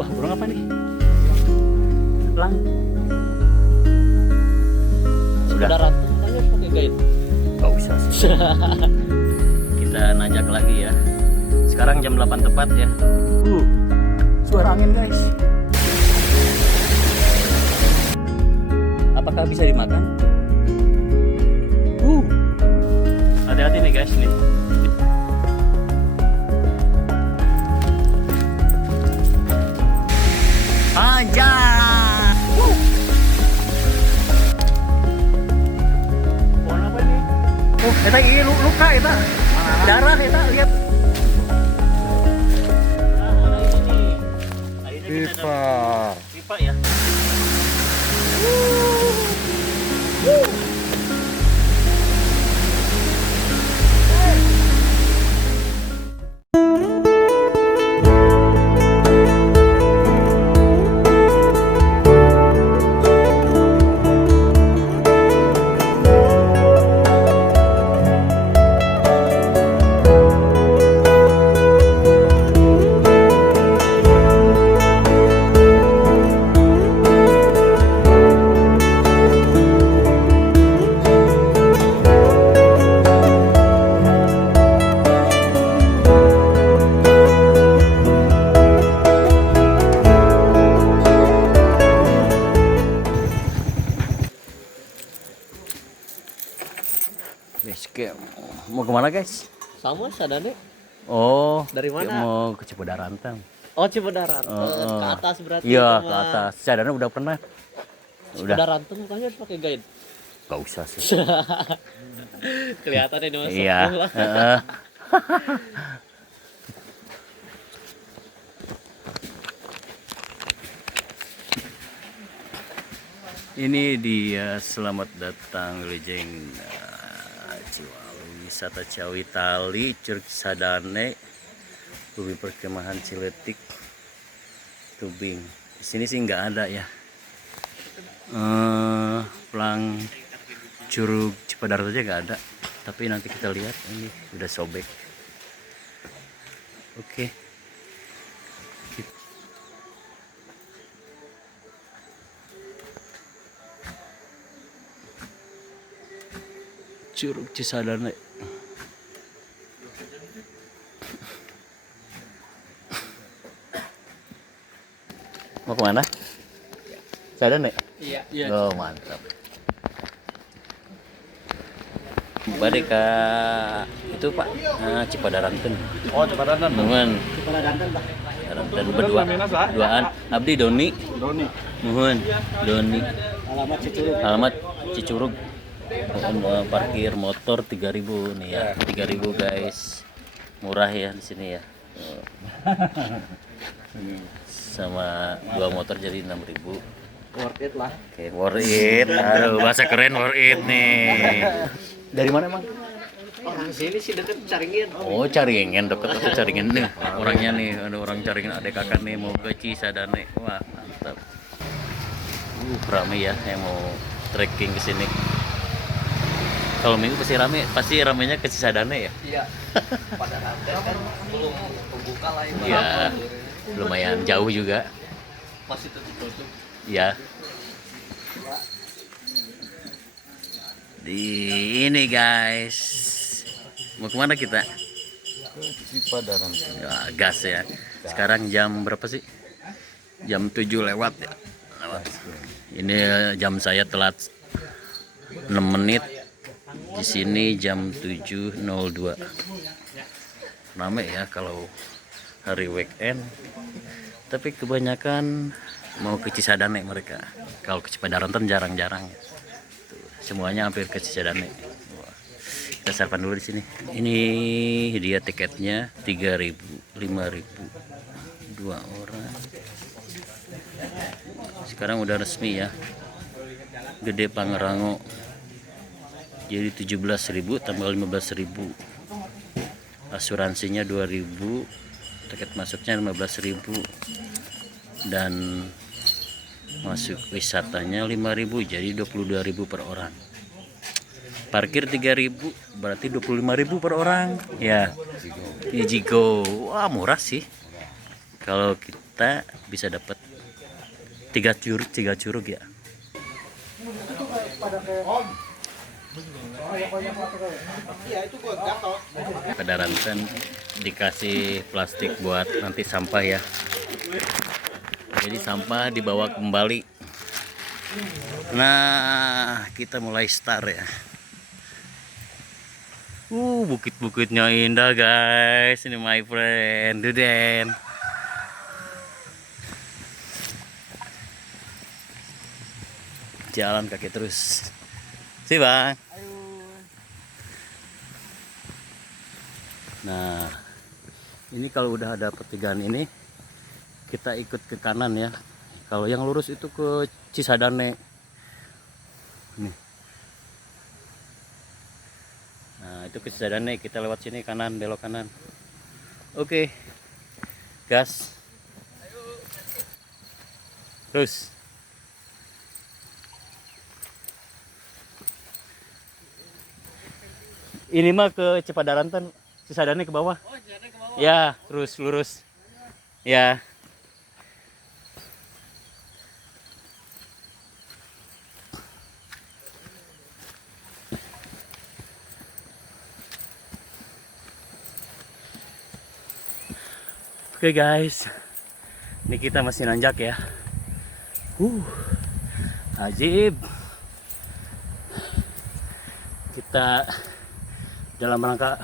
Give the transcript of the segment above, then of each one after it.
Wah, burung apa nih? Elang. Sudah. Udah ratu tanya pakai guide. Gak usah sih. Kita nanjak lagi ya. Sekarang jam 8 tepat ya. Suara angin guys. Apakah bisa dimakan? Hati-hati nih guys nih. Aja. Pohon apa ini? Eta ini luka eta. Darah eta lihat. Nah, ada ini nih. Akhirnya kita dapat pipa ya. Mau kemana guys? Sama sadane. Oh, Dari mana? Mau ke Cipadaranteng. Oh, Cipadaranteng. Ke atas berarti. Iya, ke atas. Sadana udah pernah. Udah. Cipadaranteng makanya harus pakai guide. Gak usah sih. Kelihatan ini mas. Iya. Ini dia, selamat datang Lejeng Ciwalu, wisata Cawitali, Curug Sadane, Bumi Perkemahan Ciletik, Tubing. Di sini sih nggak ada ya. Pelang Curug Cipadarut aja nggak ada. Tapi nanti kita lihat, ini udah sobek. Oke. Curug Cisadane. Mau kemana? Sadane? Iya. Oh mantap. Balik ke itu Pak, Cipadaranteng. Oh, Cipadaranteng. Nuhun. Cipadaranteng Pak. Dan berdua. Duaan. Abdi Doni. Nuhun. Doni. Alamat Cicurug. Alamat Cicurug. Parkir motor 3.000 nih ya. 3.000 guys. Murah ya di sini ya. Sama 2 motor jadi 6.000. Worth it lah. Oke, worth it. Aduh, bahasa keren worth it nih. Dari mana emang? Orang sini sih deket Caringin. Oh, Caringin, deket atau Caringin nih. Orangnya nih, ada orang Caringin, ada kakak nih mau ke Cisadane. Wah, mantap. Rame ya yang mau trekking ke sini. Kalau minggu pasti ramenya ke Cisadane ya. Iya. Cipadaranteng kan belum membuka lah ini. Iya. Lumayan jauh juga. Masih tutup. Ya. Di ini guys. Mau kemana kita? Cipadaranteng. Ya, gas ya. Sekarang jam berapa sih? Jam 7 lewat ya. Lewat. Ini jam saya telat 6 menit. Di sini jam 7.02. Rame ya kalau hari weekend. Tapi kebanyakan mau ke Cisadane mereka. Kalau ke Cipadaranteng jarang-jarang. Tuh, semuanya hampir ke Cisadane. Wah, kita sarapan dulu di sini. Ini dia tiketnya 3.000, 5.000 2 orang. Sekarang udah resmi ya. Gede Pangrango. Jadi 17.000 tambah 15.000. Asuransinya 2.000. Tiket masuknya 15.000. Dan masuk wisatanya 5.000, jadi 22.000 per orang. Parkir 3.000, berarti 25.000 per orang. Ya. Ini Jigo. Wah, murah sih. Kalau kita kita bisa dapat 3 curug ya. Pada ranten dikasih plastik buat nanti sampah ya. Jadi sampah dibawa kembali. Nah, kita mulai start ya. Bukit-bukitnya indah guys. Ini my friend Duden. Jalan kaki terus. Si bang. Nah, ini kalau udah ada pertigaan ini, kita ikut ke kanan ya. Kalau yang lurus itu ke Cisadane. Nih. Nah, itu ke Cisadane, kita lewat sini kanan, belok kanan. Oke. Gas. Terus. Ini mah ke Cepadaranten, Cisadane ke bawah. Oh, jalan ke bawah. Ya, terus lurus. Ya. Oke guys, ini kita masih nanjak ya. Ajib. Kita dalam rangka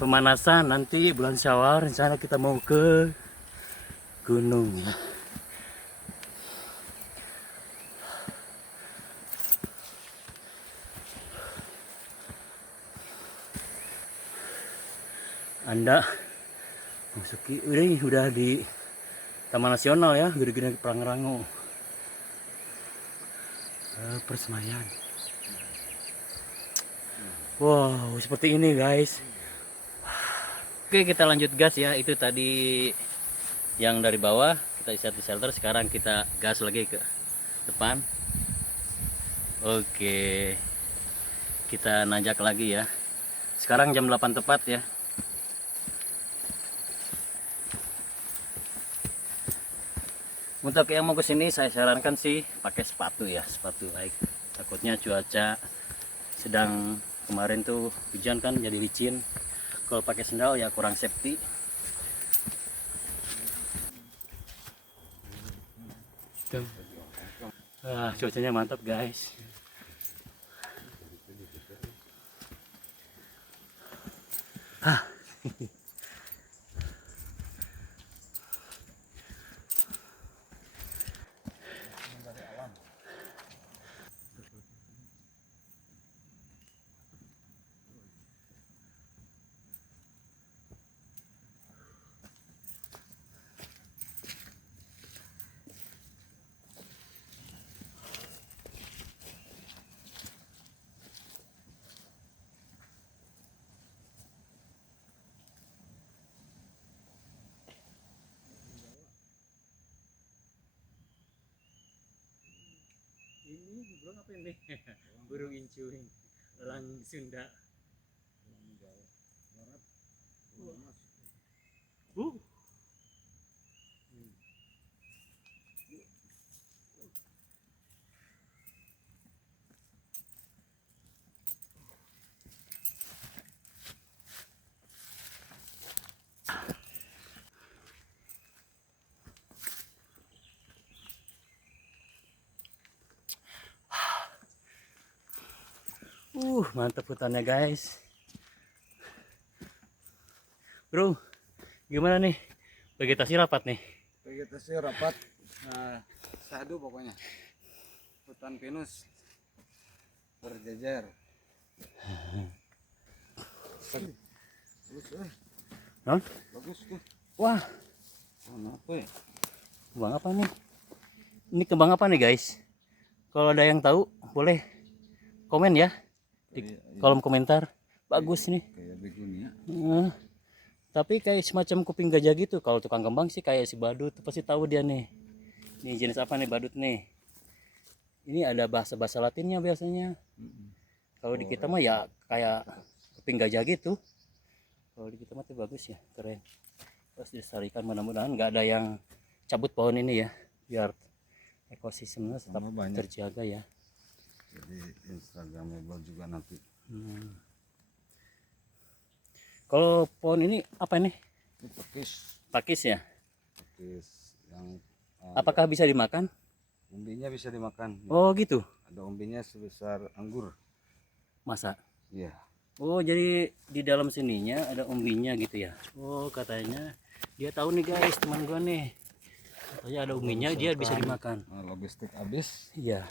pemanasan, nanti bulan Syawal rencana kita mau ke gunung ya. Anda masuki udah di Taman Nasional ya, gede-gede Pangrango. Persemayan. Wow, seperti ini guys. Oke, kita lanjut gas ya. Itu tadi yang dari bawah kita istirahat di shelter. Sekarang kita gas lagi ke depan. Oke, kita nanjak lagi ya. Sekarang jam 8 tepat ya. Untuk yang mau kesini saya sarankan sih pakai sepatu ya, sepatu baik. Takutnya cuaca sedang kemarin tuh hujan kan jadi licin. Kalau pakai sendal ya kurang safety. Tuh. Cuacanya mantap guys. Ini burung apa ini? Burung incuing, elang Sunda. Mantap hutannya guys. Bro, gimana nih? Vegetasi rapat nih. Vegetasi rapat, sadu pokoknya. Hutan pinus berjejer. Non? Bagus tuh. Wah, Apa ya? kembang apa nih? Ini kembang apa nih guys? Kalau ada yang tahu boleh komen ya di kolom komentar. Bagus nih. Kayak begonia. Tapi kayak semacam kuping gajah gitu. Kalau tukang kembang sih kayak si badut, pasti tahu dia nih. Ini jenis apa nih badut nih? Ini ada bahasa Latinnya biasanya. Kalau di kita mah ya kayak kuping gajah gitu. Kalau di kita mah tuh bagus ya, keren. terus dilestarikan. Mudah-mudahan nggak ada yang cabut pohon ini ya, biar ekosistemnya tetap Sama banyak. terjaga ya. Jadi instagramable juga nanti. Kalau pohon ini apa ini? Ini pakis, Pakis ya? pakis yang Apakah bisa dimakan? umbinya bisa dimakan. Oh gitu. Ada umbinya sebesar anggur. Masa? Iya. Oh jadi di dalam sininya ada umbinya gitu ya? Oh katanya dia tahu nih guys, teman gua nih. Katanya ada umbinya, dia bisa dimakan. Logistik habis, Iya.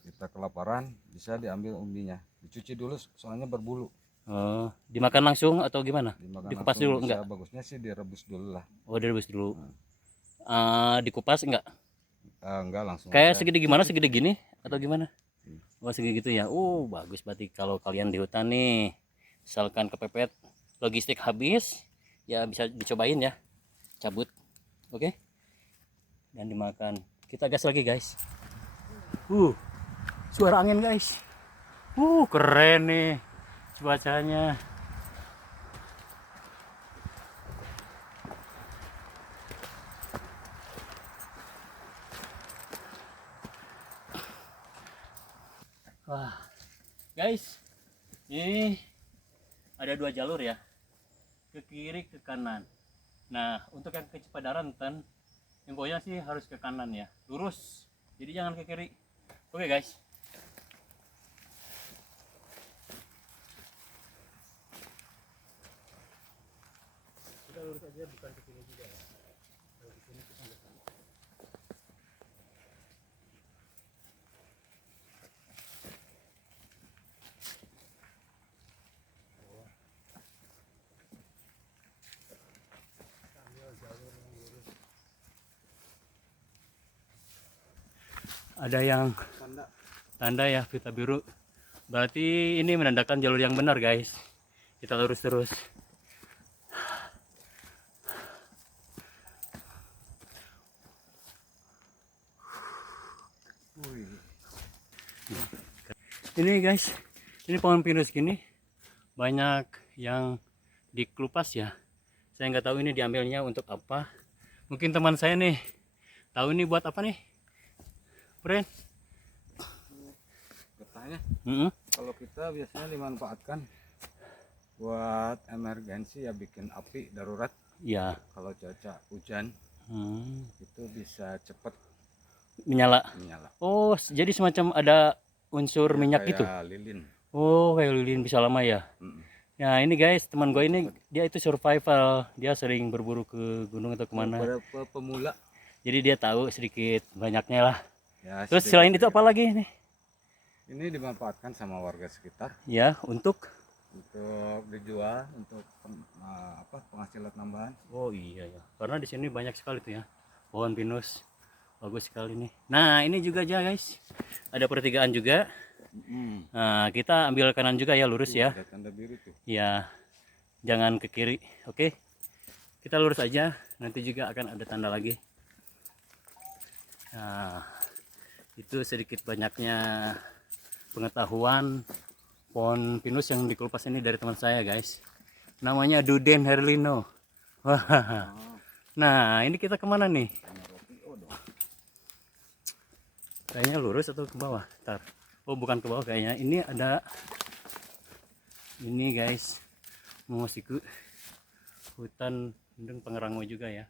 kita kelaparan, bisa diambil umbinya. Dicuci dulu soalnya berbulu. Oh, dimakan langsung atau gimana? Dimakan Dikupas langsung dulu bisa, enggak? bagusnya sih direbus dulu lah. Oh direbus dulu. Dikupas enggak? Enggak langsung Kayak aja. segede gimana? Segede gini atau gimana? Hmm. Oh segitu ya. Bagus berarti kalau kalian di hutan nih, misalkan kepepet, logistik habis, ya bisa dicobain ya, cabut, oke? Dan dimakan. Kita gas lagi guys. Suara angin guys. Keren nih cuacanya. Wah, guys, ini ada 2 jalur ya, ke kiri ke kanan. Nah, untuk yang ke Cipadaraten, infonya sih harus ke kanan ya, lurus. Jadi jangan ke kiri. Oke guys. Kita lurus aja, bukan ke sini juga ya. Kalau ke sini kita nggak tahu. Ada yang tanda ya, pita biru, berarti ini menandakan jalur yang benar guys. Kita lurus terus. Ini guys, ini pohon pinus gini banyak yang dikelupas ya. Saya nggak tahu ini diambilnya untuk apa. Mungkin teman saya nih tahu ini buat apa nih, friend? Getahnya, Mm-mm. kalau kita biasanya dimanfaatkan buat emergensi ya, bikin api darurat. Ya. Kalau cuaca hujan itu bisa cepat Menyala. menyala. Oh, jadi semacam ada unsur Ya, minyak kayak gitu. lilin. Oh, kayak lilin bisa lama ya. Mm. Nah ini guys, teman gue ini dia itu survival, dia sering berburu ke gunung atau kemana. Beberapa pemula Jadi dia tahu sedikit banyaknya lah. ya. Terus selain itu apa lagi nih? Ini dimanfaatkan sama warga sekitar Ya untuk dijual untuk penghasilan tambahan. Oh iya ya, karena di sini banyak sekali tuh ya pohon pinus, bagus sekali nih. Nah ini juga aja guys, ada pertigaan juga. Nah kita ambil kanan juga ya, lurus ya. Ada tanda biru tuh. Ya, jangan ke kiri. Oke, kita lurus aja. Nanti juga akan ada tanda lagi. Nah, itu sedikit banyaknya pengetahuan pohon pinus yang dikelupas ini dari teman saya guys. Namanya Duden Herlino. Wah. Nah, ini kita kemana nih? Kayaknya lurus atau ke bawah? Ntar. Oh, bukan ke bawah kayaknya. Ini ada ini guys. Mau siku hutan Mendeng Pengerango juga ya.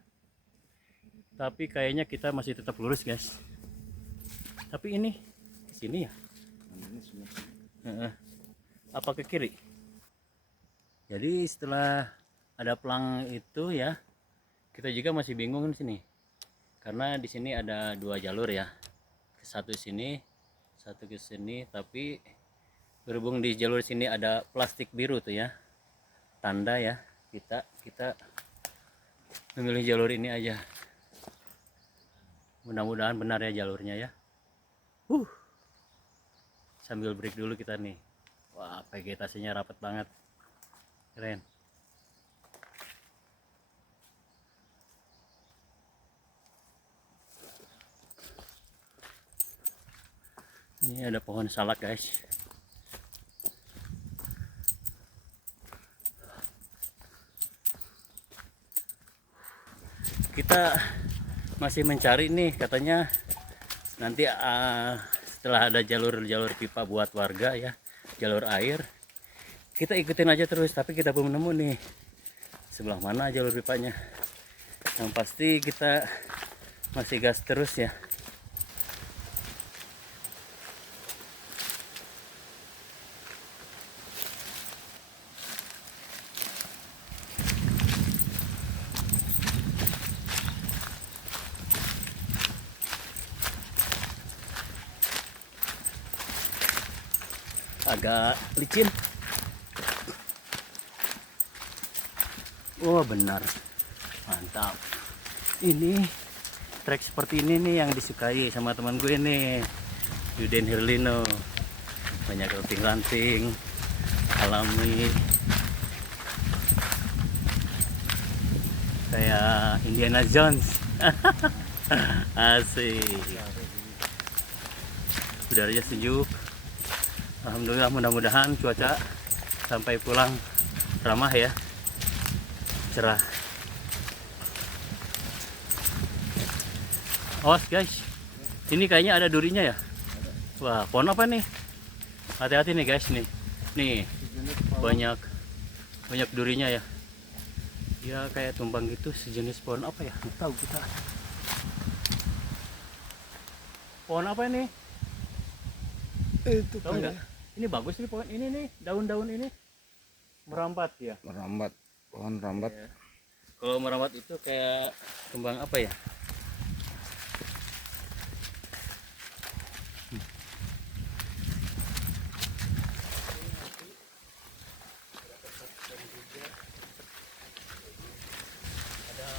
Tapi kayaknya kita masih tetap lurus guys. Tapi ini ke sini ya? Apa ke kiri? Jadi setelah ada pelang itu ya, kita juga masih bingung di sini. Karena di sini ada 2 jalur ya. Satu sini, satu ke sini, tapi berhubung di jalur sini ada plastik biru tuh ya. Tanda ya, kita memilih jalur ini aja. Mudah-mudahan benar ya jalurnya ya. Sambil break dulu kita nih. Wah, vegetasinya rapat banget. Keren. Ini ada pohon salak guys. kita masih mencari nih, katanya nanti setelah ada jalur pipa buat warga ya, jalur air, kita ikutin aja terus. Tapi kita belum nemu nih sebelah mana jalur pipanya. Yang pasti kita masih gas terus ya. Agak licin. Oh benar, mantap. Ini trek seperti ini nih yang disukai sama teman gue nih, Yuden Herlino. Banyak ranting-ranting alami, kayak Indiana Jones. Asik. Udaranya sejuk. Alhamdulillah, mudah-mudahan cuaca sampai pulang ramah ya, cerah. Awas guys, ini kayaknya ada durinya ya. Wah, pohon apa nih? Hati-hati nih guys nih. Nih, banyak durinya ya. Ya kayak tumbang gitu, sejenis pohon apa ya? Nggak tahu kita. Pohon apa ini? Itu Tahu nggak? Ini bagus nih pohon ini nih, daun-daun ini merambat ya. merambat, pohon rambat. Ya. Kalau merambat itu kayak kembang apa ya? Ada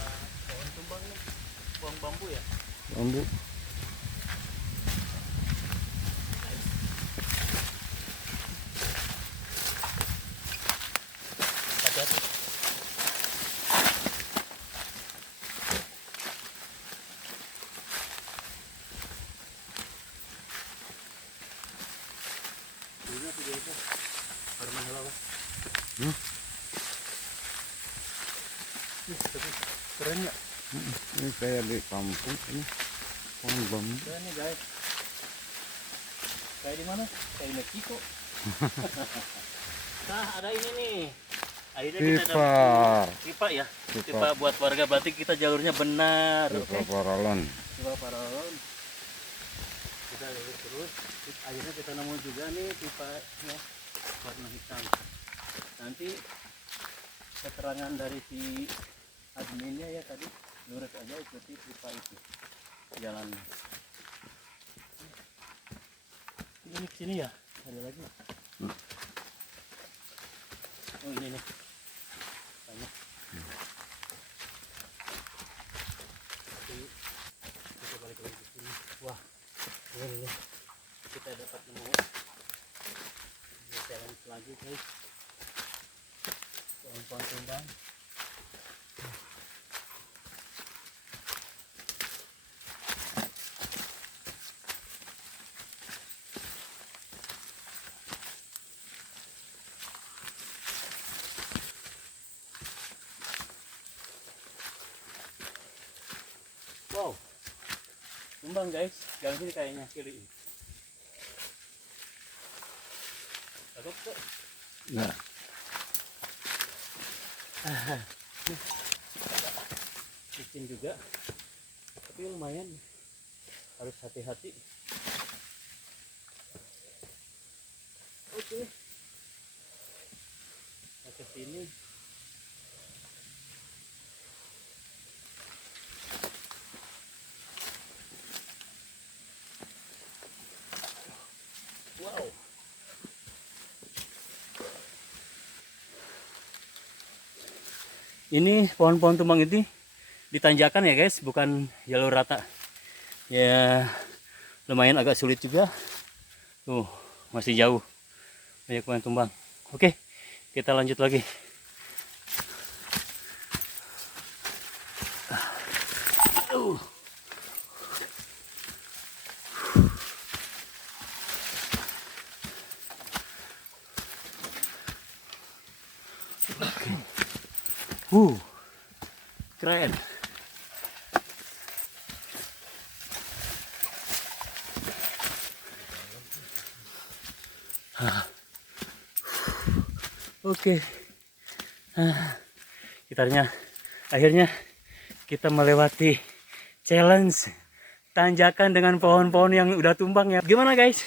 pohon tumbang nih, pohon bambu ya. Bambu. Hati-hati. Keren ya? Ini kayak di kampung ini pohon bambu. Keren nih guys. Kayak di mana? Kayak di Meksiko. Nah, ada ini nih. Akhirnya kita Pipa. dapat pipa ya. Pipa. Pipa buat warga, berarti kita jalurnya benar. Pipa Oke. paralon. Pipa paralon. Kita jalur terus. Akhirnya kita nemu juga nih pipanya warna hitam. Nanti keterangan dari si adminnya ya tadi, lurus aja ikuti pipa itu jalannya. Ini sini ya, ada lagi. Oh ini nih, banyak. Kita balik lagi ke sini. Wah, ini kita dapat nemu. Ini challenge lagi guys. Pohon-pohon tumbang. Wow, tumbang guys, yang sini kayaknya kiri. Cakep kok. Nah, Licin juga, tapi lumayan, harus hati-hati. Oke, ke sini. Wow. Ini pohon-pohon tumbang ini ditanjakan ya guys, bukan jalur rata. Ya lumayan agak sulit juga. Tuh, masih jauh. Banyak pohon tumbang. Oke, kita lanjut lagi. Keren. Oke. Akhirnya kita melewati challenge tanjakan dengan pohon-pohon yang udah tumbang ya. Gimana guys?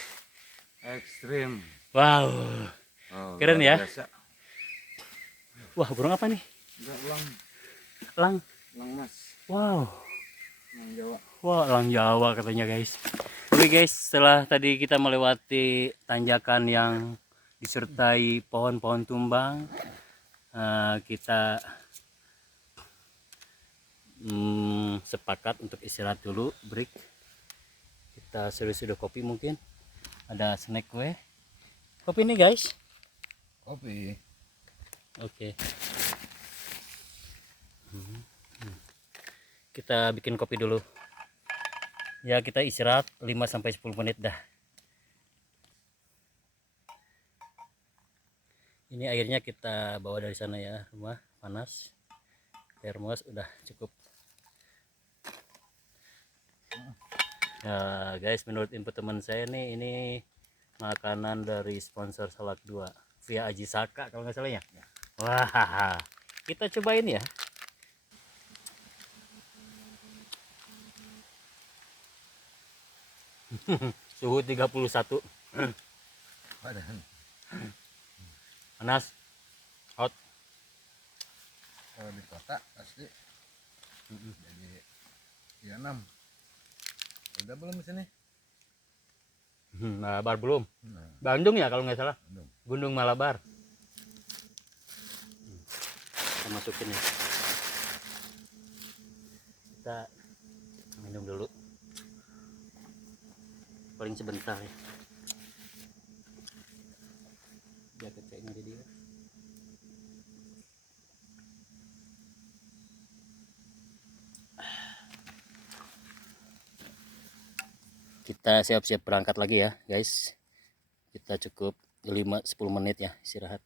Ekstrim. Wow. Oh, Keren ya. luar biasa. Wah, burung apa nih? Enggak, elang. Elang. Elang mas. Wow. Elang Jawa. Wah, elang Jawa katanya guys. Oke guys, setelah tadi kita melewati tanjakan yang disertai pohon-pohon tumbang, kita sepakat untuk istirahat dulu, break. Kita seduh-seduh kopi mungkin. Ada snack kue. Kopi nih guys. Kopi. Oke. Kita bikin kopi dulu. Ya, kita istirahat 5-10 menit dah. Ini airnya kita bawa dari sana ya, rumah panas. Termos udah cukup. Ya guys, menurut input teman saya nih, ini makanan dari sponsor Salak 2 via Aji Saka kalau nggak salah ya. Wah, kita cobain ya. Suhu 31. Panas. Hot. Kalau di kota pasti jadi ya 6. Udah belum di sini? Malabar belum. Nah, Bandung ya kalau nggak salah. belum. Gunung Malabar. Kita masukin ya. Kita minum dulu. Paling sebentar ya. Biar keceknya di dia. Kita siap-siap berangkat lagi ya guys. Kita cukup 5-10 menit ya istirahat.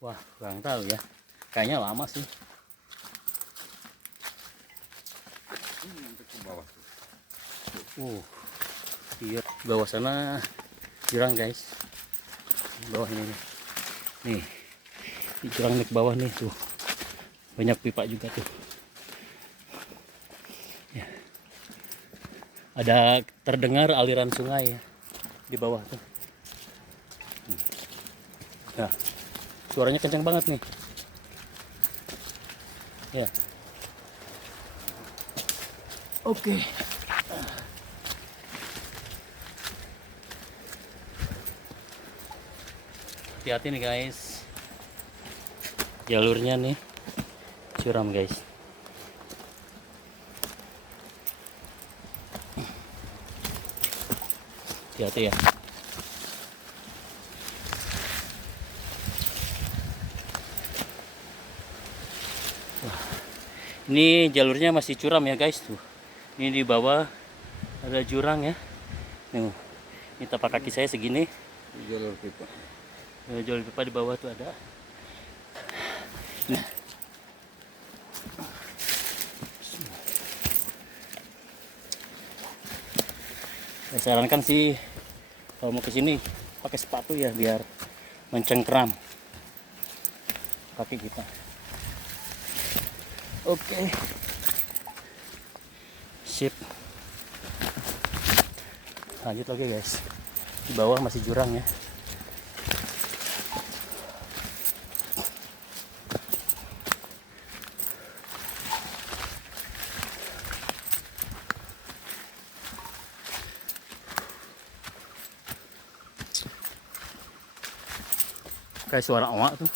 Wah, kurang tahu ya. Kayaknya lama sih. Ini sampai ke bawah tuh. Iya, bawah sana jurang guys. Bawah ini nih. Nih, di jurang nih ke bawah nih tuh. Banyak pipa juga tuh. Ya. Ada terdengar aliran sungai ya di bawah tuh. Nah, suaranya kencang banget nih. Ya. Oke. Hati-hati nih guys. Jalurnya nih curam guys. Hati-hati ya. Ini jalurnya masih curam ya guys tuh. Ini di bawah ada jurang ya. Nih, ini tapak kaki saya segini. Jalur pipa. Jalur pipa di bawah tuh ada. Nah. Saya sarankan sih kalau mau ke sini pakai sepatu ya biar mencengkram kaki kita. Oke. Sip. Lanjut lagi guys. Di bawah masih jurang ya. Kayak suara omak tuh.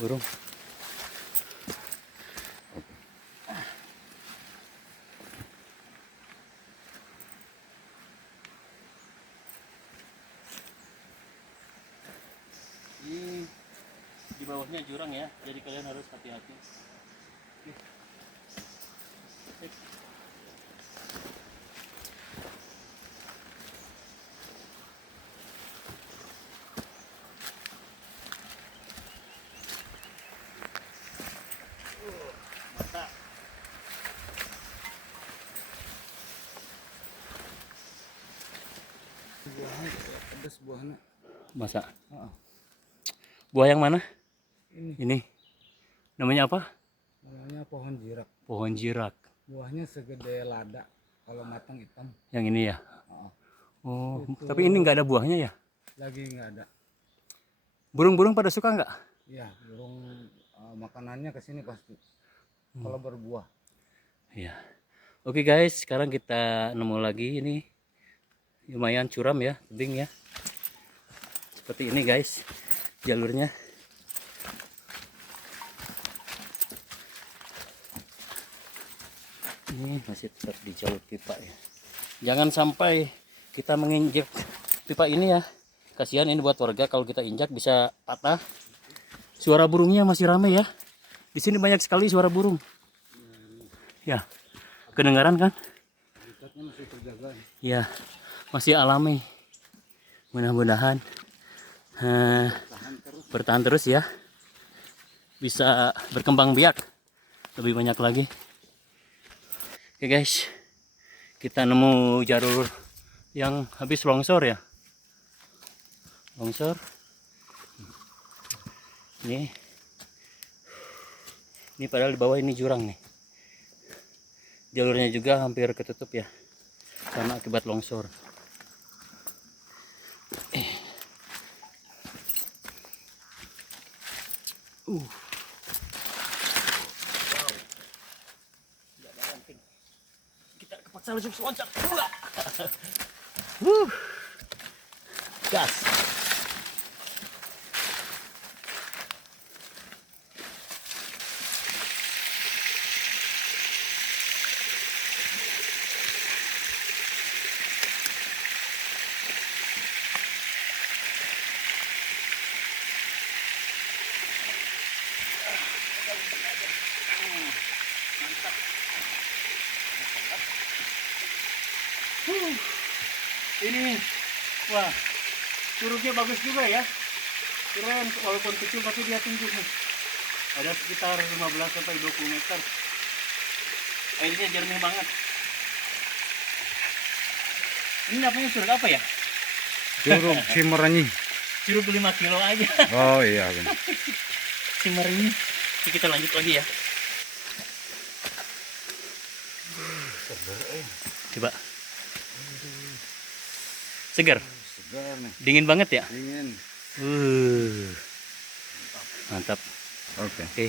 Burung. bawahnya jurang ya, jadi kalian harus hati-hati. Mata. Buahnya pedas buahnya. Masa? Heeh. Buah yang mana? Ini Ini. Namanya apa? namanya pohon jirak. Pohon jirak. Buahnya segede lada, kalau matang hitam. Yang ini ya? Heeh. Oh, Itu. tapi ini nggak ada buahnya ya? Lagi nggak ada. Burung-burung pada suka nggak? Iya, burung makanannya ke sini pasti. Kalau berbuah. Iya. Oke guys, sekarang kita nemu lagi ini. Lumayan curam ya, tebing ya. Seperti ini guys, jalurnya. Ini masih tetap di jalur pipa ya. Jangan sampai kita menginjak pipa ini ya. Kasihan ini buat warga, kalau kita injak bisa patah. Suara burungnya masih ramai ya. Di sini banyak sekali suara burung. Ya, kedengaran kan? Habitatnya masih terjaga. Ya, masih alami. Mudah-mudahan bertahan terus ya. Bisa berkembang biak lebih banyak lagi. Oke guys, kita nemu jalur yang habis longsor ya. Longsor. Ini padahal di bawah ini jurang nih. Jalurnya juga hampir ketutup ya, karena akibat longsor. Kita kepaksa langsung loncat. Gas. Ini wah, curugnya bagus juga ya, keren, walaupun kecil tapi dia tinggi nih, ada sekitar 15 sampai 20 meter, airnya jernih banget. Ini namanya curug apa ya? Curug Cimerenyi. Curug 5 kilo aja. Oh iya benar. Cimerenyi. Kita lanjut lagi ya. Coba. Segar. Segar nih. Dingin banget ya? Dingin. Mantap. Oke. Oke.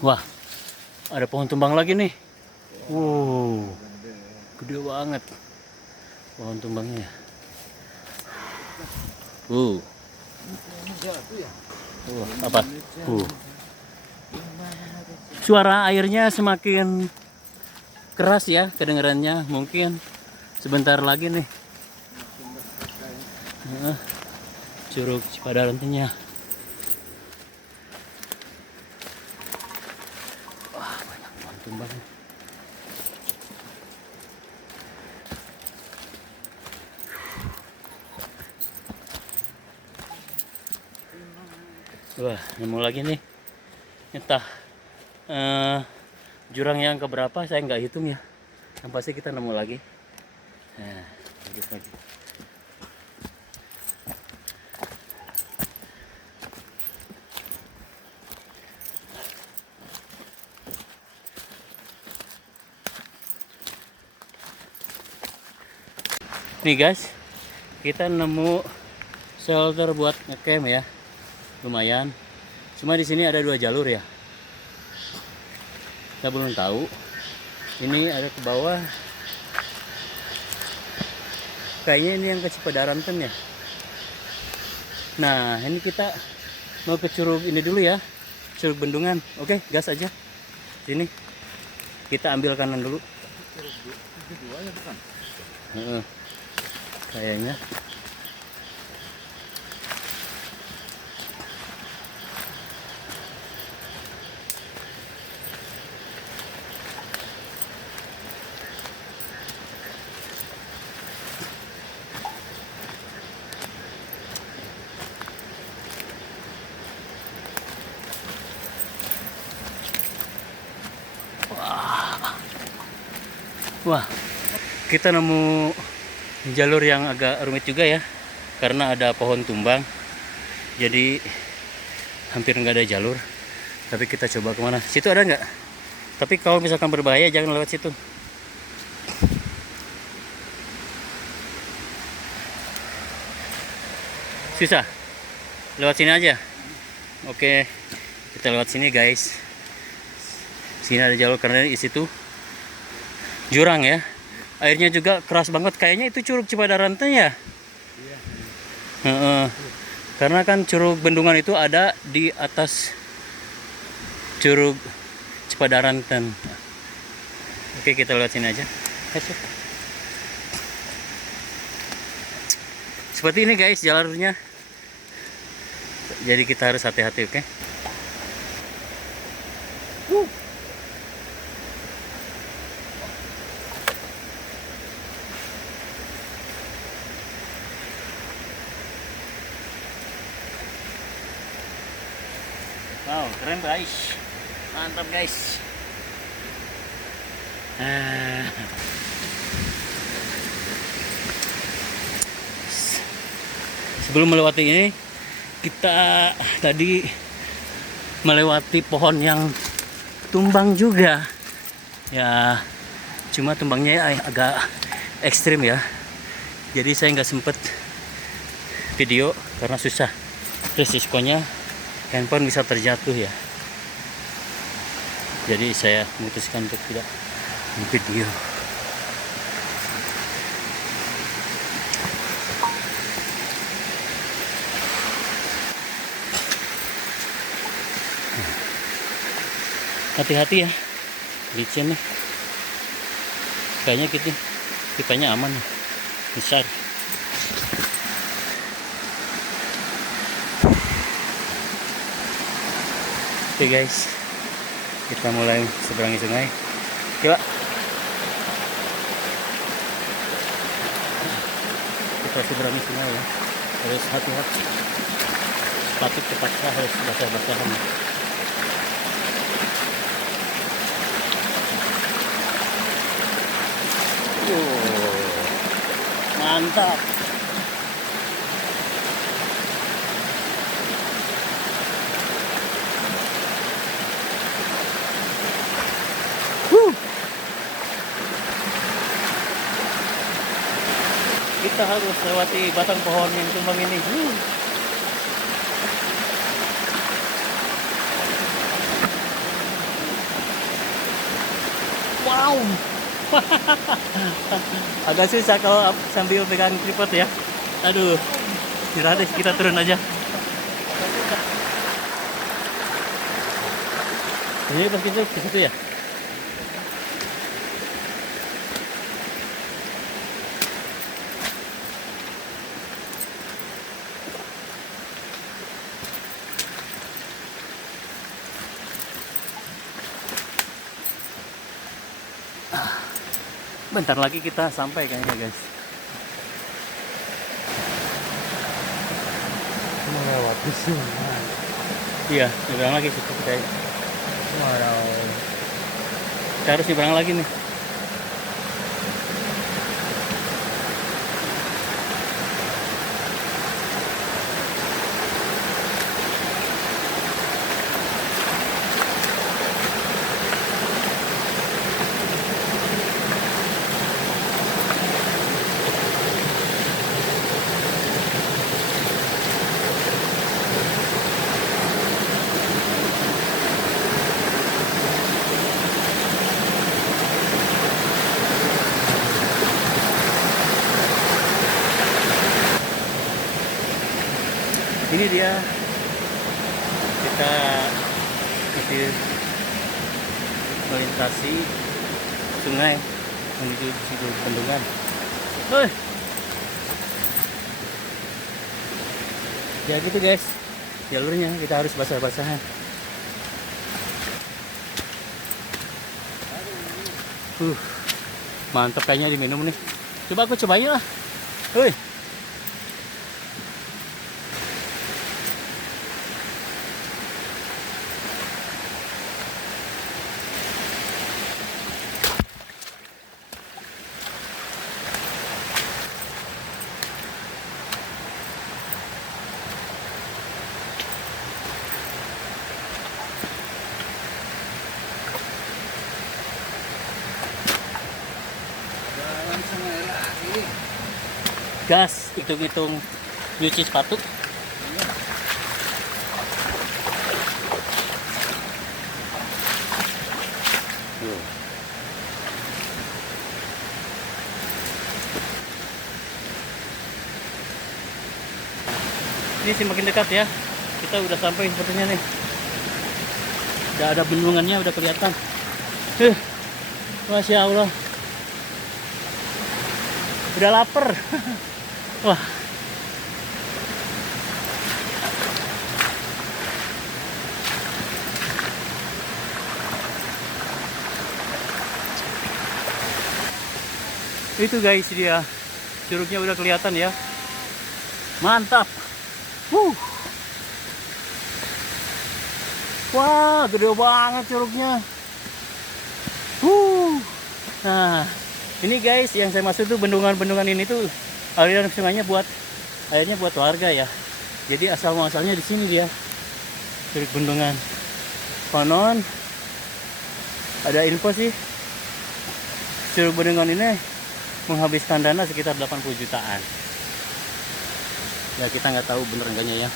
Wah, ada pohon tumbang lagi nih. Wow, gede banget pohon tumbangnya. Apa? Suara airnya semakin keras ya kedengarannya. Mungkin sebentar lagi nih. Curug Cipadar nantinya. Wah, banyak pohon tumbang. Wah, nemu lagi nih. Entah jurang yang keberapa saya nggak hitung ya. Yang pasti kita nemu lagi. Nah, lanjut lagi. Nih guys, kita nemu shelter buat ngecamp ya, lumayan. Cuma di sini ada 2 jalur ya. Saya belum tahu. Ini ada ke bawah. Kayaknya ini yang ke Cipadaranteng ya. Nah, ini kita mau ke curug ini dulu ya. Curug Bendungan. Oke, gas aja. Sini. Kita ambil kanan dulu. Dua ya bukan? Heeh. Kayaknya. Wah, kita nemu jalur yang agak rumit juga ya, karena ada pohon tumbang, jadi hampir nggak ada jalur. Tapi kita coba kemana? Situ ada nggak? Tapi kalau misalkan berbahaya jangan lewat situ. Susah. Lewat sini aja. Oke, kita lewat sini guys. Sini ada jalur karena di situ jurang ya. Airnya juga keras banget. Kayaknya itu curug Cipadaranteng ya. Iya. Heeh. Karena kan curug Bendungan itu ada di atas curug Cipadaranteng. Oke, kita lewat sini aja. Seperti ini guys jalurnya. Jadi kita harus hati-hati, oke? Wow, keren guys. Mantap guys. Sebelum melewati ini, kita tadi melewati pohon yang tumbang juga. Ya, cuma tumbangnya agak ekstrim ya. Jadi saya nggak sempet video karena susah. Resikonya handphone bisa terjatuh ya. Jadi saya memutuskan untuk tidak video. Hati-hati ya, licin nih. Kayaknya kitanya aman nih, besar. Oke guys, kita mulai seberangi sungai. Coba kita seberangi sungai ya, harus hati-hati. Sepatu terpaksa harus basah-basahan. Mantap. Kita harus lewati batang pohon yang tumbang ini. Wow. Agak susah kalau sambil pegang tripod ya. Aduh. Kita turun aja. Ini pas kita ke situ ya. Bentar lagi kita sampai kayaknya guys. Melewati sungai. Iya, nyebrang lagi situ kayak. Kita harus nyebrang lagi nih. Ini dia, kita masih melintasi sungai menuju situ bendungan. Hoi. Ya gitu guys, jalurnya kita harus basah-basahan. Mantap kayaknya diminum nih. Coba aku cobain lah. Hoi. Langsung air lagi. Gas, hitung-hitung nyuci sepatu. Tuh. Ini sih makin dekat ya. Kita udah sampai sepertinya nih. Udah ada bendungannya, udah kelihatan. Masya Allah. Udah lapar. Wah. Itu guys dia. Curugnya udah kelihatan ya. Mantap. Wah, gede banget curugnya. Nah, ini guys yang saya maksud tuh bendungan-bendungan ini tuh aliran sungainya buat airnya buat warga ya. Jadi asal muasalnya di sini dia. Curug bendungan. Konon ada info sih. Curug bendungan ini menghabiskan dana sekitar 80 jutaan. Ya kita nggak tahu bener enggaknya ya.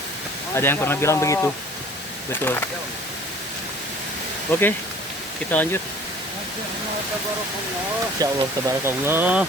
Ada yang pernah bilang begitu. Betul. Oke, kita lanjut. Insya Allah, tabarakallah.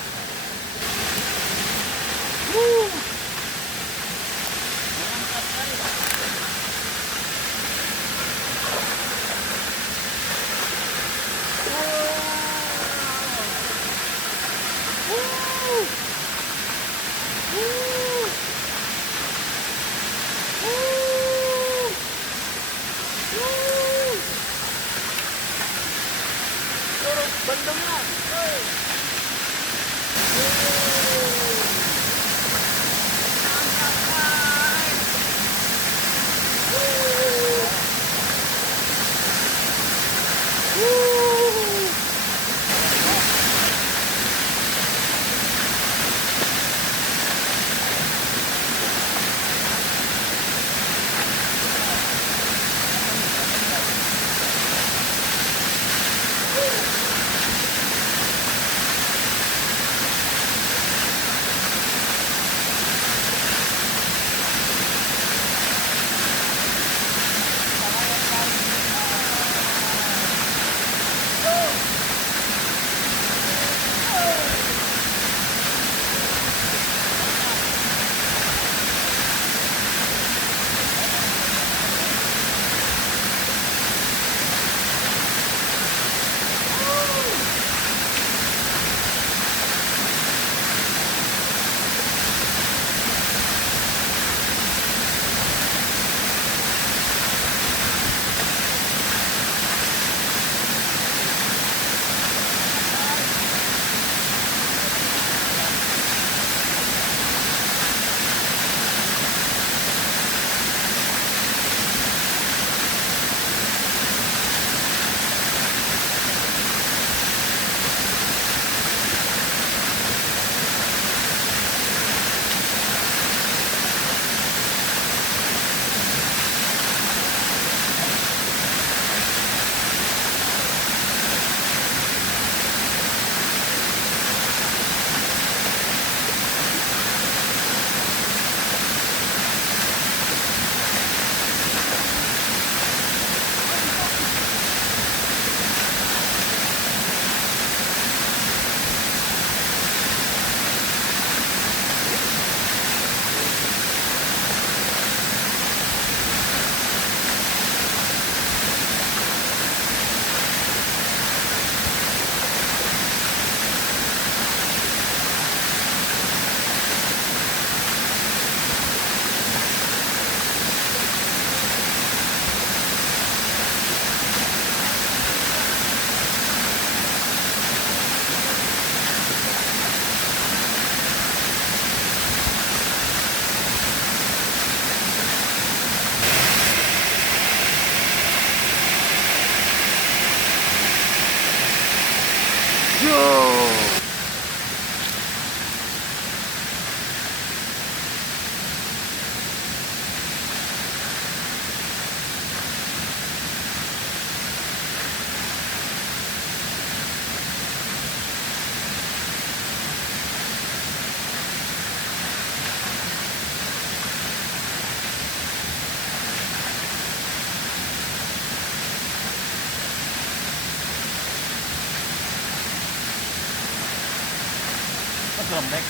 lembek.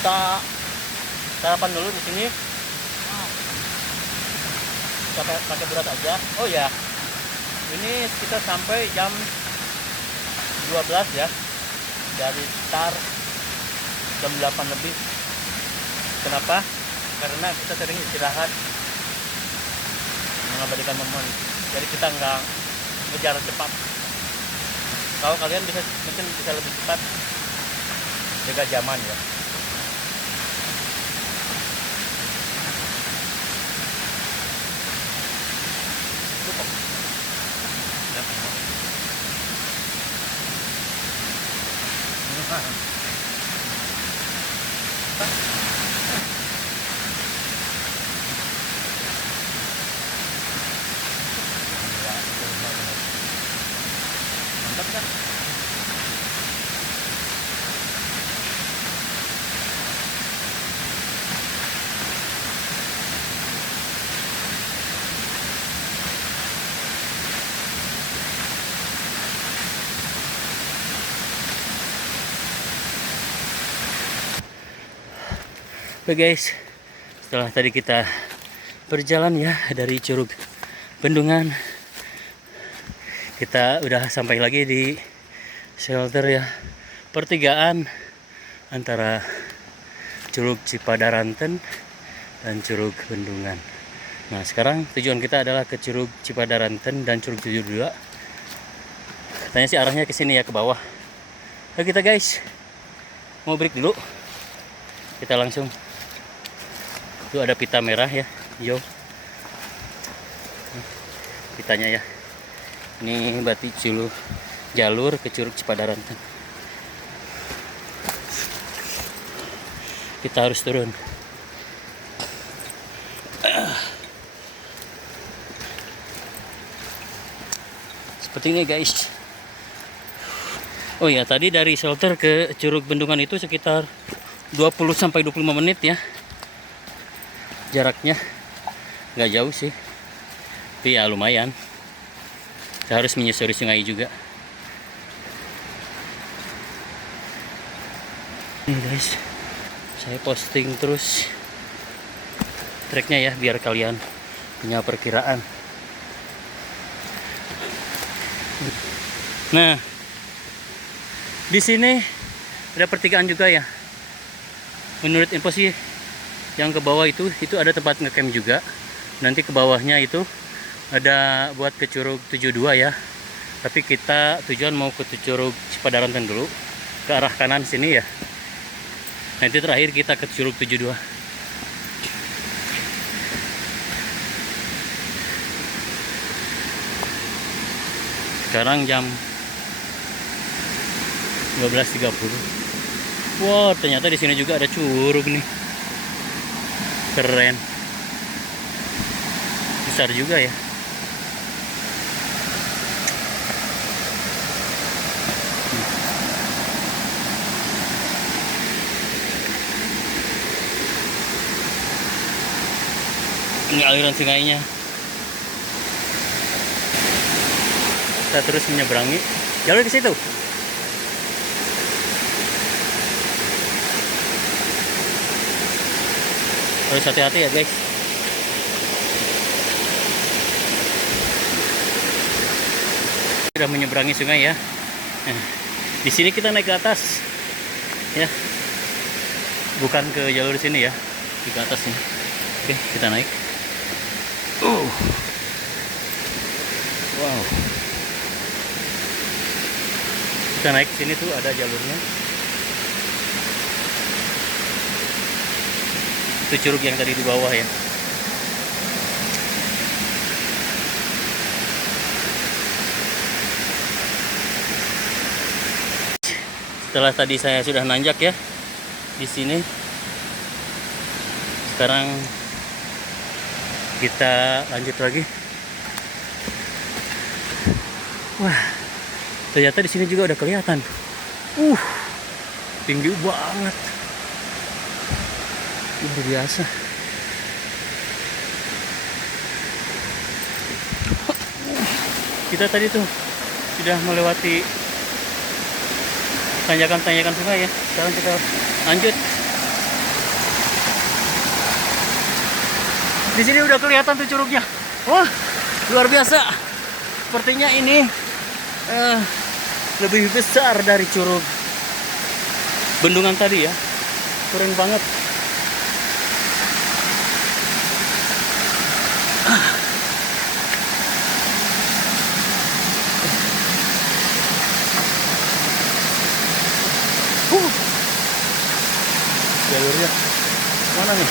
Kita sarapan dulu di sini. Kita pakai berat aja. Oh ya, ini kita sampai jam 12 ya, dari start jam 8 lebih. Kenapa? Karena kita sering istirahat, mengabadikan momen, jadi kita nggak ngejar cepat. Kalau kalian mungkin bisa lebih cepat, jaga zaman ya. Cukup. Mantap kan? Oke guys, setelah tadi kita berjalan ya dari Curug Bendungan, kita udah sampai lagi di shelter ya, pertigaan antara Curug Cipadarranten dan Curug Bendungan. Nah sekarang tujuan kita adalah ke Curug Cipadarranten dan Curug 72. Katanya sih arahnya ke sini ya, ke bawah. Nah kita guys mau break dulu, kita langsung. Itu ada pita merah ya, hijau. Pitanya ya. Ini berarti jalur ke Curug Cipadarranten. Kita harus turun. Seperti ini guys. Oh ya, tadi dari shelter ke Curug Bendungan itu sekitar 20-25 menit ya. Jaraknya nggak jauh sih, tapi ya lumayan. Kita harus menyusuri sungai juga. Ini guys, saya posting terus treknya ya, biar kalian punya perkiraan. Nah, di sini ada pertigaan juga ya. Menurut info sih, yang ke bawah itu ada tempat ngecamp juga. Nanti ke bawahnya itu ada buat ke Curug 72 ya. Tapi kita tujuan mau ke Curug Cipadarranten dulu, ke arah kanan sini ya. Nanti terakhir kita ke Curug 72. Sekarang jam 12.30. Wow, ternyata di sini juga ada curug nih. Keren, besar juga ya. Ini aliran sungainya. Kita terus menyeberangi jalur ke situ. Harus hati-hati ya guys. Sudah menyeberangi sungai ya. Nah, di sini kita naik ke atas ya, bukan ke jalur sini ya, di ke atas nih. Oke, kita naik. Wow, kita naik sini tuh ada jalurnya. Itu curug yang tadi di bawah ya. Setelah tadi saya sudah nanjak ya di sini, sekarang kita lanjut lagi. Wah, ternyata di sini juga udah kelihatan. Tinggi banget. Luar biasa. Kita tadi tuh sudah melewati tanjakan-tanjakan sungai ya. Sekarang kita lanjut. Di sini udah kelihatan tuh curugnya. Wah, luar biasa. Sepertinya ini lebih besar dari curug bendungan tadi ya. Keren banget. Jalurnya mana nih?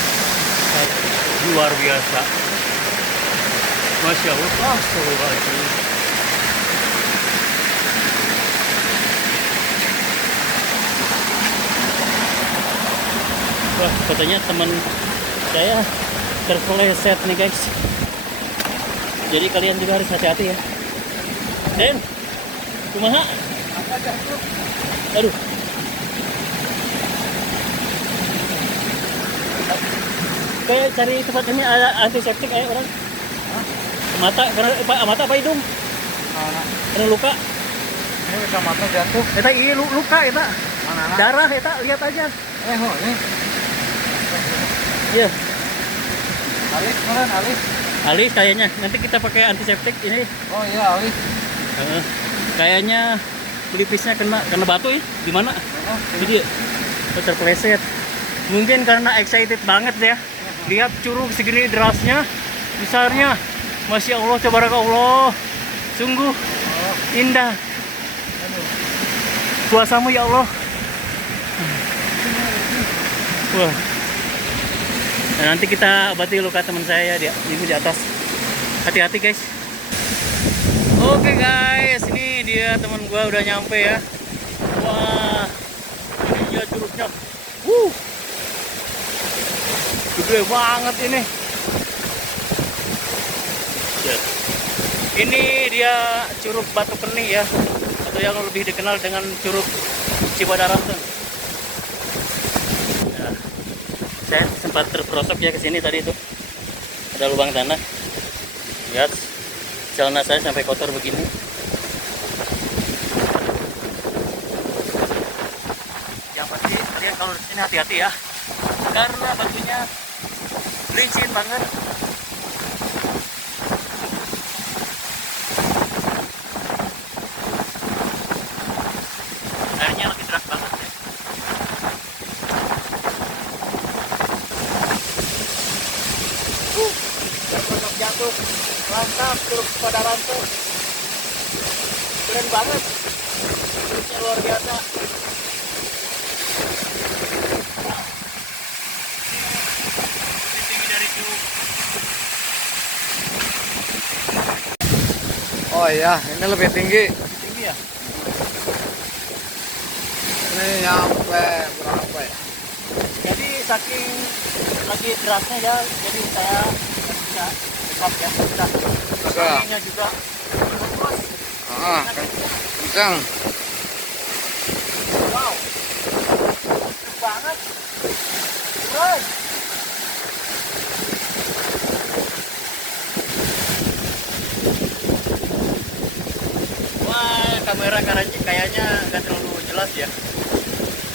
Luar biasa. Masya Allah. Astagfirullahaladzim. Wah, katanya teman saya terpeleset nih guys. Jadi kalian juga harus hati-hati ya. Den, kumaha? Aduh. Kayak cari tempat ini antiseptik aja orang. Mata, karena mata apa hidung? Karena luka. Ini kacamata jatuh. Eta iya luka eta. Mana? Darah eta, lihat aja. Ini. Iya. Alis keren, alis. Alis kayaknya. Nanti kita pakai antiseptik ini. Oh iya, alis. Kayaknya pelipisnya kena batu ya. Gimana? Jadi terpeleset. Mungkin karena excited banget ya. Lihat curug segini derasnya, besarnya. Masya Allah, tabarakallah. Sungguh indah. Kuasamu ya Allah. Wah. Nah, nanti kita obati luka teman saya ya, di atas. Hati-hati guys. Oke guys, ini dia teman gua udah nyampe ya. Wah, ini dia curugnya. Gede banget ini. Ya. Ini dia Curug Batu Keni ya, atau yang lebih dikenal dengan Curug Cipadaranteng. Ya. Saya sempat terperosok ya ke sini tadi itu. Ada lubang tanah. Lihat, celana saya sampai kotor begini. Yang pasti kalian kalau di sini hati-hati ya, karena batunya licin banget. Airnya lagi deras banget ya. Jatuh jatuh, mantap Curug Cipadaranteng. Keren banget, curugnya luar biasa. Oh iya, ini lebih tinggi. Tinggi ya? Ini nyampe berapa ya? Jadi saking lagi derasnya ya, jadi saya bisa dekat ya, bisa. Anginnya juga. Kencang. Wow, keren banget. Keren. Wah, kamera kayaknya nggak terlalu jelas ya.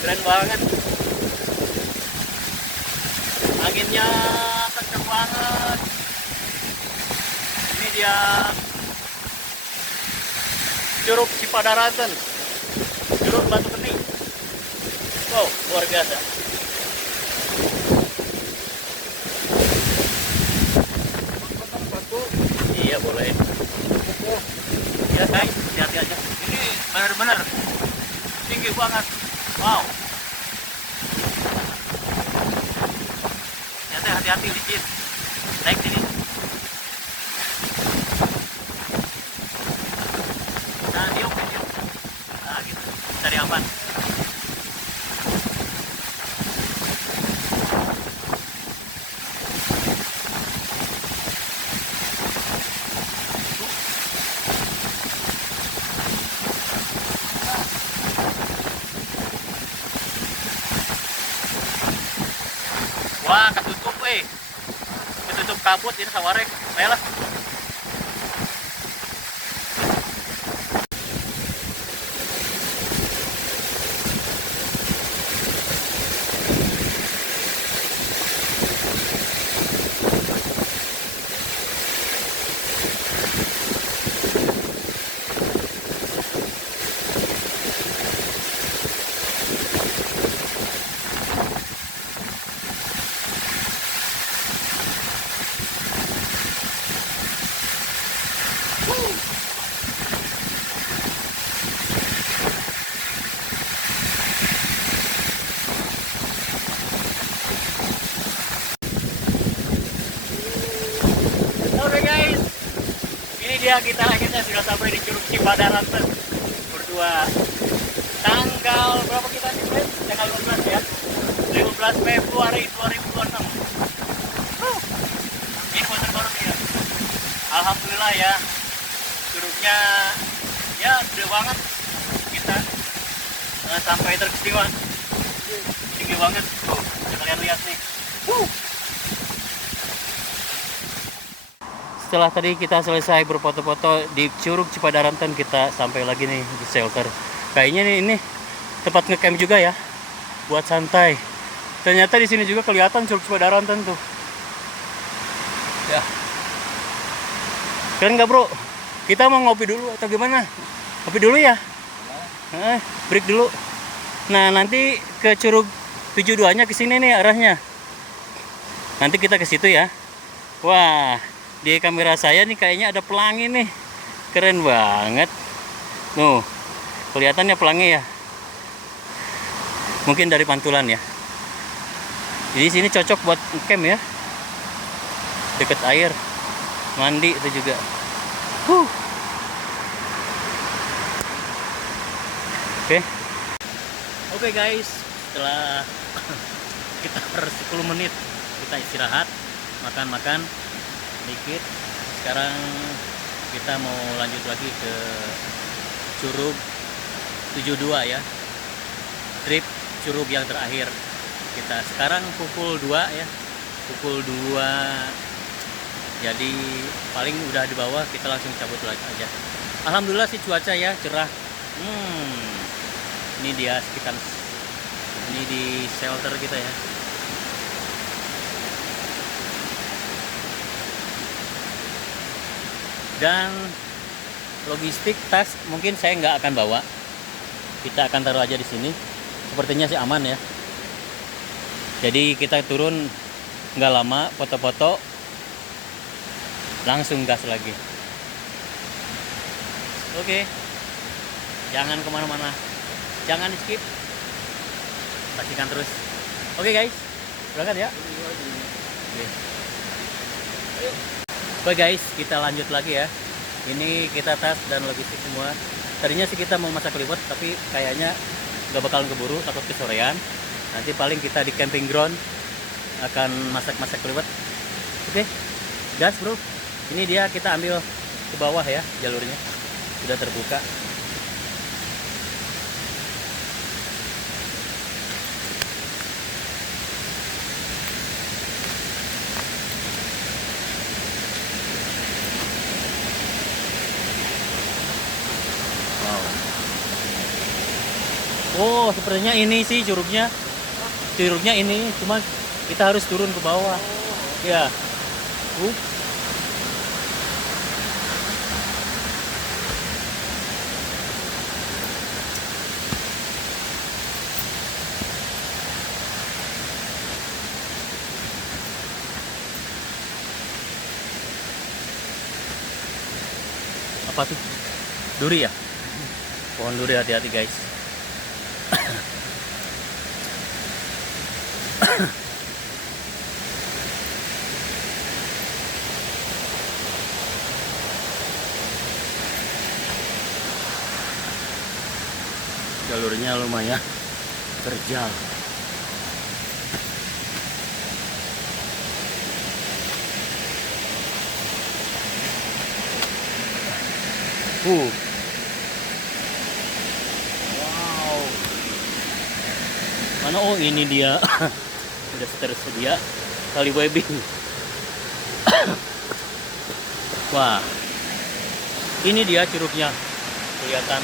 Keren banget. Anginnya kenceng banget. Ini dia Curug Cipadaranteng, Curug Batu Keni. Wow, luar biasa. Iya boleh. Ya guys, hati-hati aja. Ini benar-benar tinggi banget. Wow. Ternyata hati-hati licin. Naik sini. Nah, diuk. Nah, gitu. Cari aman. Wah, ketutup ketutup kabut ini sawarek. Ayolah. dia, kita akhirnya sudah sampai di Curug Cipadaranten berdua. Tanggal berapa kita nih, Fred? Tanggal 15 ya? 15 Februari 2026. Ini motor baru nih ya. Alhamdulillah ya, curugnya ya gede banget. Kita sampai terkesiwan, tinggi banget. Tuh, bisa kalian lihat nih. Setelah tadi kita selesai berfoto-foto di Curug Cipadaranten, kita sampai lagi nih di shelter. Kayaknya nih ini tempat ngecamp juga ya, buat santai. Ternyata di sini juga kelihatan Curug Cipadaranten tuh. Ya. Keren nggak bro? Kita mau ngopi dulu atau gimana? Ngopi dulu ya? Break dulu. Nah nanti ke Curug 72-nya ke sini nih arahnya. Nanti kita ke situ ya. Wah, di kamera saya nih kayaknya ada pelangi nih. Keren banget. Nuh, kelihatannya pelangi ya. Mungkin dari pantulan ya. Jadi sini cocok buat camp ya. Deket air. Mandi itu juga. Oke guys, setelah kita 10 menit kita istirahat, makan-makan dikit. Sekarang kita mau lanjut lagi ke Curug 72 ya. Trip Curug yang terakhir kita. Sekarang pukul 2 ya. Pukul 2. Jadi paling udah di bawah, kita langsung cabut lagi aja. Alhamdulillah sih cuaca ya cerah. Ini dia sekitar ini di shelter kita ya. Dan logistik tas mungkin saya nggak akan bawa. Kita akan taruh aja di sini. Sepertinya sih aman ya. Jadi kita turun nggak lama, foto-foto, langsung gas lagi. Oke. Jangan kemana-mana, jangan di skip, saksikan terus. Oke guys, berangkat ya. Oke guys, kita lanjut lagi ya. Ini kita tas dan logistik semua. Tadinya sih kita mau masak liwet, tapi kayaknya gak bakalan keburu, takut kesorean. Nanti paling kita di camping ground akan masak-masak liwet. Oke, gas bro. Ini dia, kita ambil ke bawah ya, jalurnya sudah terbuka. Oh, sepertinya ini sih curugnya. Curugnya ini, cuma kita harus turun ke bawah. Ya. Apa tuh? Duri ya? Pohon duri, hati-hati guys. Jalurnya lumayan terjal. Wow. Mana? Oh ini dia. Udah tersedia tali webbing. Wah, ini dia curugnya, kelihatan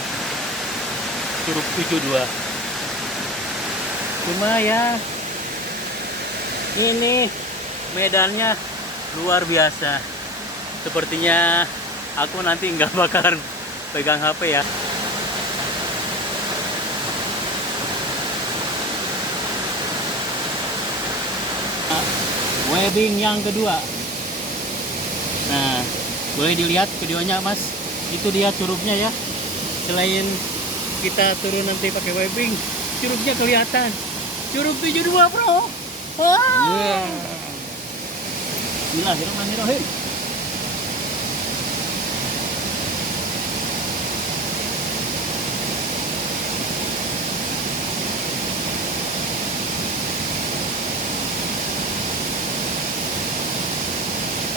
Curug 72. Cuma ya ini medannya luar biasa. Sepertinya aku nanti nggak bakalan pegang HP ya. Webbing yang kedua. Nah, boleh dilihat videonya mas. Itu dia curugnya ya. Selain kita turun nanti pakai webbing, curugnya kelihatan. Curug 72 bro. Wow. Bismillahirrahmanirrahim.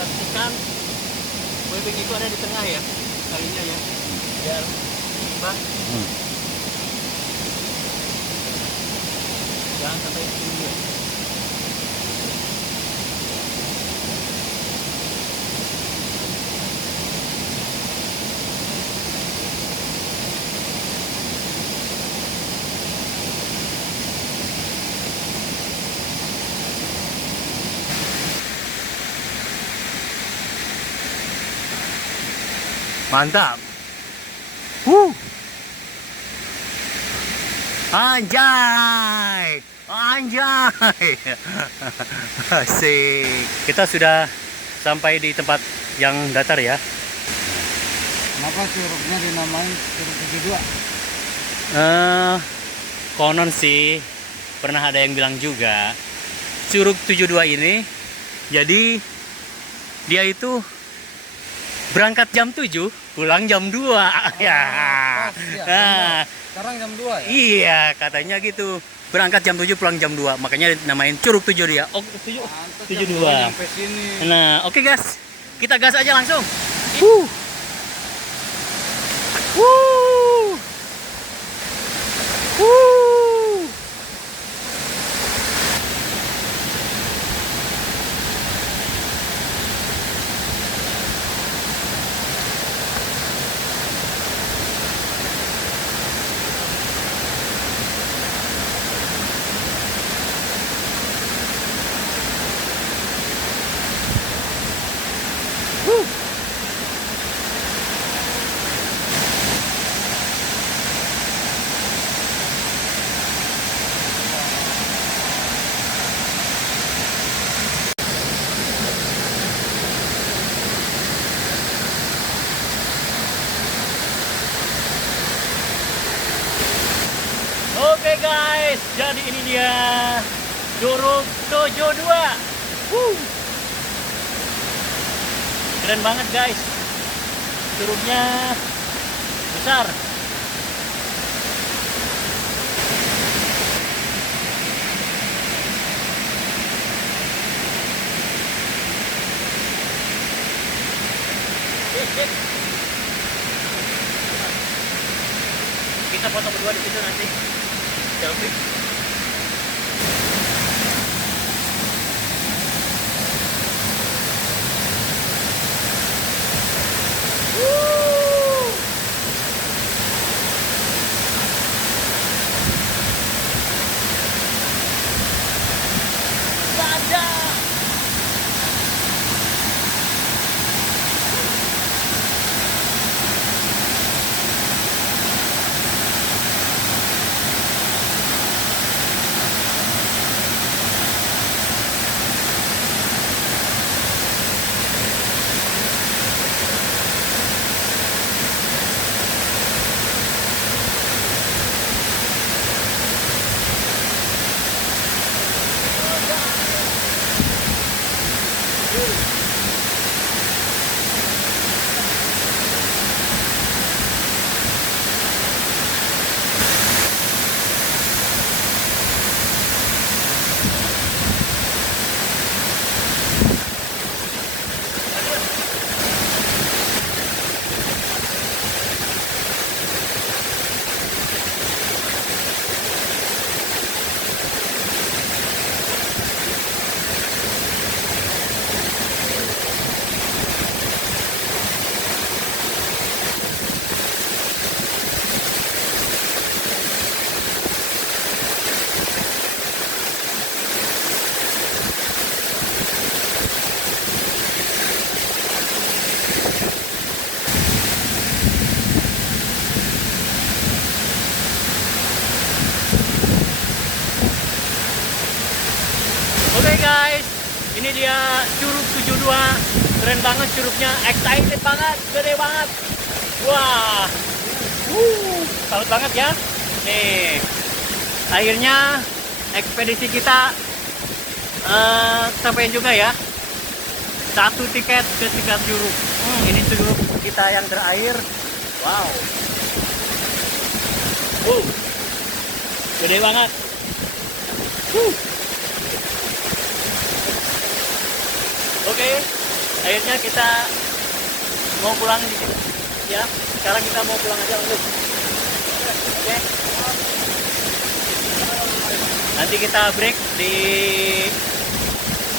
kita pastikan bebek itu ada di tengah ya, kalinya ya, biar seimbang. Jangan sampai tinggi. Mantap. Anjay. Anjay. Asik. Kita sudah sampai di tempat yang datar ya. Kenapa curugnya dinamain Curug 72? Konon sih pernah ada yang bilang juga Curug 72 ini jadi dia itu berangkat jam 7, pulang jam 2. Ya. Pas, ya, Nah, sekarang jam 2 ya? iya, katanya gitu. Berangkat jam 7, pulang jam 2. Makanya namain Curug 7 dia. Oh, 7, Pantes 72. jam 2 nyampe sini. Nah, oke guys. Kita gas aja langsung. Wuh. Wuh. Wuh. Oke guys, jadi ini dia Curug 72. Keren banget guys. Curugnya besar. Kita foto berdua di situ nanti. Selfie. Oke guys, ini dia Curug 72. Keren banget curugnya, excited banget, gede banget. Wah, salut banget ya. Nih, akhirnya ekspedisi kita sampai juga ya. Satu tiket ke 3 curug. Ini curug kita yang terakhir. Wow. Gede banget. Oke, akhirnya kita mau pulang di sini ya. Sekarang kita mau pulang aja untuk. Oke. Nanti kita break di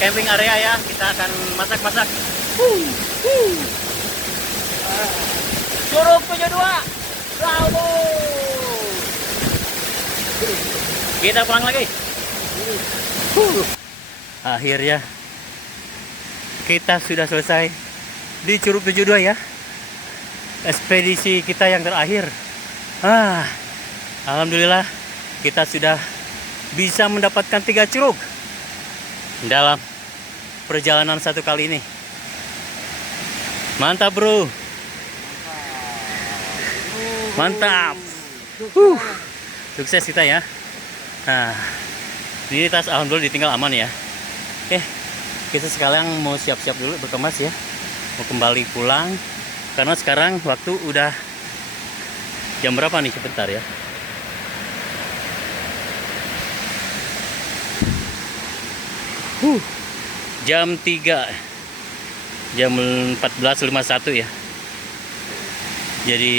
camping area ya. Kita akan masak-masak. Curug 72. Bravo. Kita pulang lagi. Akhirnya kita sudah selesai di Curug 72 ya. Ekspedisi kita yang terakhir. Alhamdulillah kita sudah bisa mendapatkan 3 curug dalam perjalanan satu kali ini. Mantap bro. Mantap. Sukses kita ya. Nah, ini tas alhamdulillah ditinggal aman ya. Oke, kita sekarang mau siap-siap dulu berkemas ya. Mau kembali pulang karena sekarang waktu udah jam berapa nih, sebentar ya. Jam 3. Jam 14.51 ya. Jadi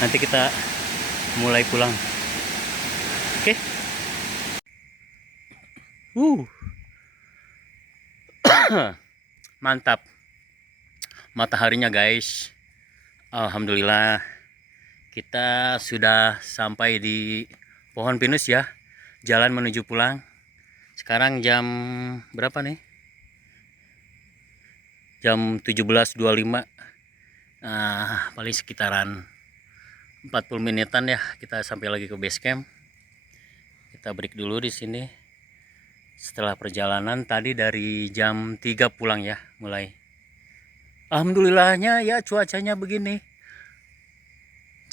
nanti kita mulai pulang. Oke. Mantap. Mataharinya guys. Alhamdulillah kita sudah sampai di Pohon Pinus ya. Jalan menuju pulang. Sekarang jam berapa nih? Jam 17.25. Paling sekitaran 40 menitan ya kita sampai lagi ke base camp. Kita break dulu di sini. Setelah perjalanan tadi dari jam 3 pulang ya mulai. Alhamdulillahnya ya cuacanya begini.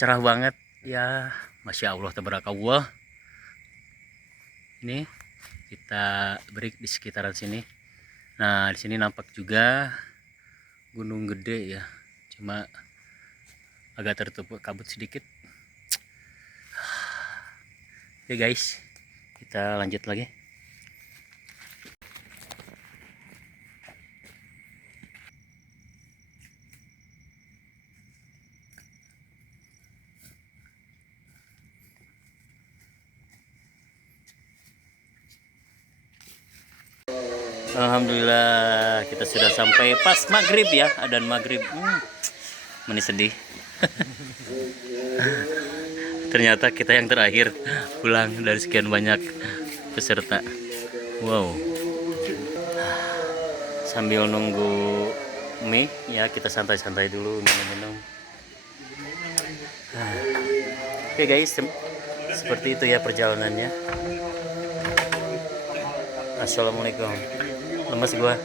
Cerah banget ya. Masya Allah tabarakallah. Ini kita break di sekitaran sini. Nah, di sini nampak juga gunung gede ya. Cuma agak tertutup kabut sedikit. Oke guys, kita lanjut lagi. Alhamdulillah kita sudah sampai pas maghrib ya, adzan maghrib. Manis sedih. Ternyata kita yang terakhir pulang dari sekian banyak peserta. Wow. Sambil nunggu mie ya, kita santai-santai dulu minum-minum. Oke guys, seperti itu ya perjalanannya. Assalamualaikum. Lemes gua.